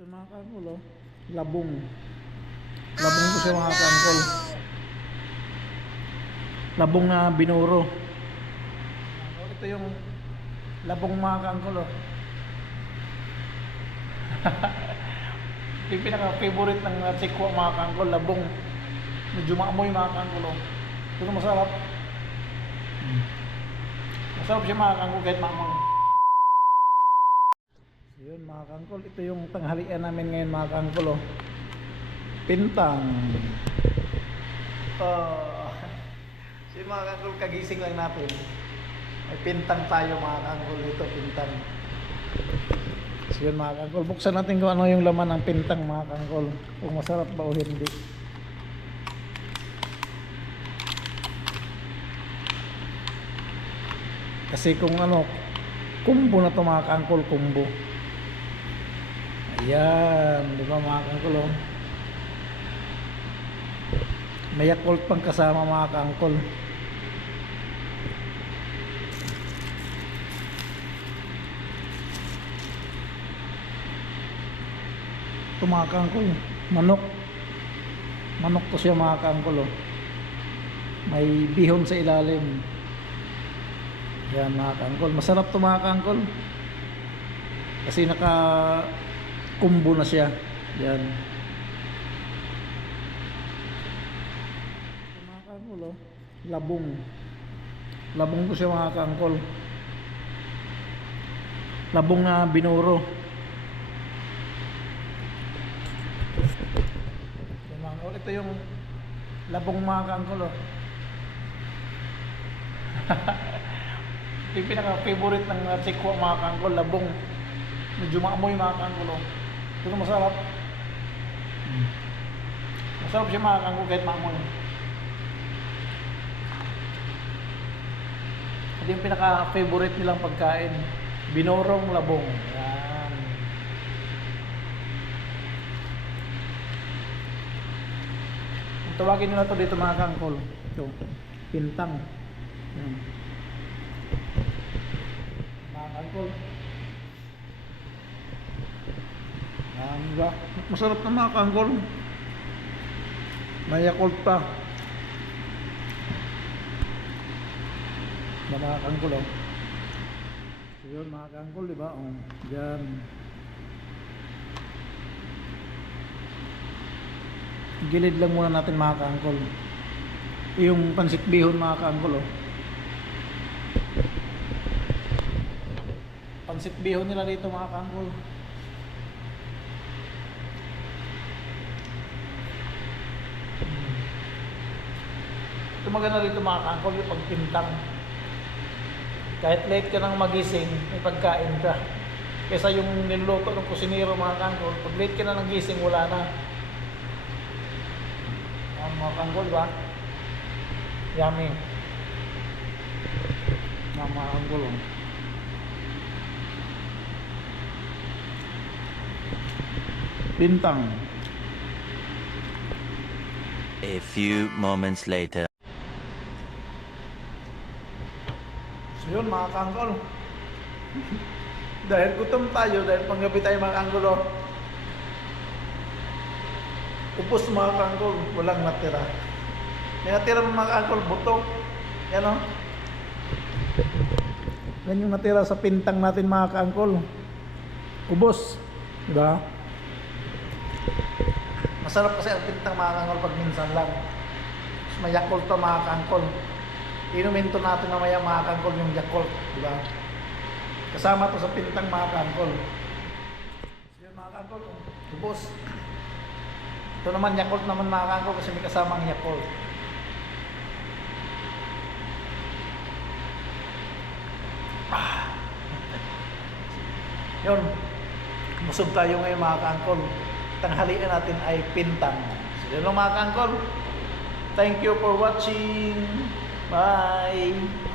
Ito mga kaangkol, oh. Labong. Labong ko siya mga kaangkol. Labong na binuro. Ito yung labong mga kaangkol, oh. Yung pinaka-favorite ng sikwa mga kaangkol, labong. Medyo maamoy mga kaangkol, oh. Ito masarap. Masarap siya mga kaangkol kahit maamoy. Mga kangkol, ito yung tanghalian namin ngayon mga kangkol oh. Pintang. Oh. So yun mga kangkol, kagising lang natin. May pintang tayo mga kangkol ito, pintang. So yun mga kangkol, buksan natin kung ano yung laman ng pintang mga kangkol. Kung masarap ba o hindi. Kasi kung ano, kumbo na to mga kangkol, kumbo. Ayan, di ba mga kangkol oh? May Yakult pang kasama mga kangkol. Ito mga kangkol, manok. Manok to siya mga kangkol oh. May bihon sa ilalim. Yan mga kangkol. Masarap to mga kangkol. Kasi naka kumbo na siya. Yan. Mga kangkol, oh. labong. Labong ko siya mga kangkol. Labong na binuro. Ito yung labong mga kangkol. Oh. Yung pinaka-favorite ng sikwa mga kangkol, labong. Medyo maamoy mga kangkol. oh. Pero masarap. Masarap siya mga kangkol kahit maamoy. Ito yung pinaka-favorite nilang pagkain. Binorong labong. Yan. Kung Tawagin na to dito mga kangkol. Ito. Pintang. Yan. Mga kangkol. Yan ba? Masarap na mga kangkol. May Yakult pa. Na mga kangkol oh. So yun mga kangkol, di ba? Oh, yan. Gilid lang muna natin mga kangkol. Yung pansit bihon mga kangkol oh. Pansit bihon nila dito mga kangkol. Ito maganda rito mga kangkol yung pagpintang. Kahit late ka nang magising, may pagkain ka. Kesa yung niluluto ng kusinero mga kangkol, pag late ka na nang gising, wala na. Ang mga kangkol ba? Yummy. Ang mga kangkol. oh. Pintang. A few moments later. Yun mga kangkol. dahil gutom tayo, dahil panggabi tayo mga kangkol. oh. Upos mga kangkol, walang natira. May natira mga kangkol, buto. Yan o. Yan yung natira sa pintang natin mga kangkol. Ubos. Diba? Masarap kasi ang pintang mga kangkol pag minsan lang. Mas may Yakult to mga kangkol. Inumin to natin mamaya mga kangkol yung Yakult, di ba? Kasama to sa pintang mga kangkol. So yun mga kangkol, oh, ubos. Ito naman Yakult naman mga kangkol kasi may kasamang Yakult. Ah. Yun. Busog tayo ngayon mga kangkol. Tanghalian natin ay pintang. So yun mga kangkol. Thank you for watching. Bye.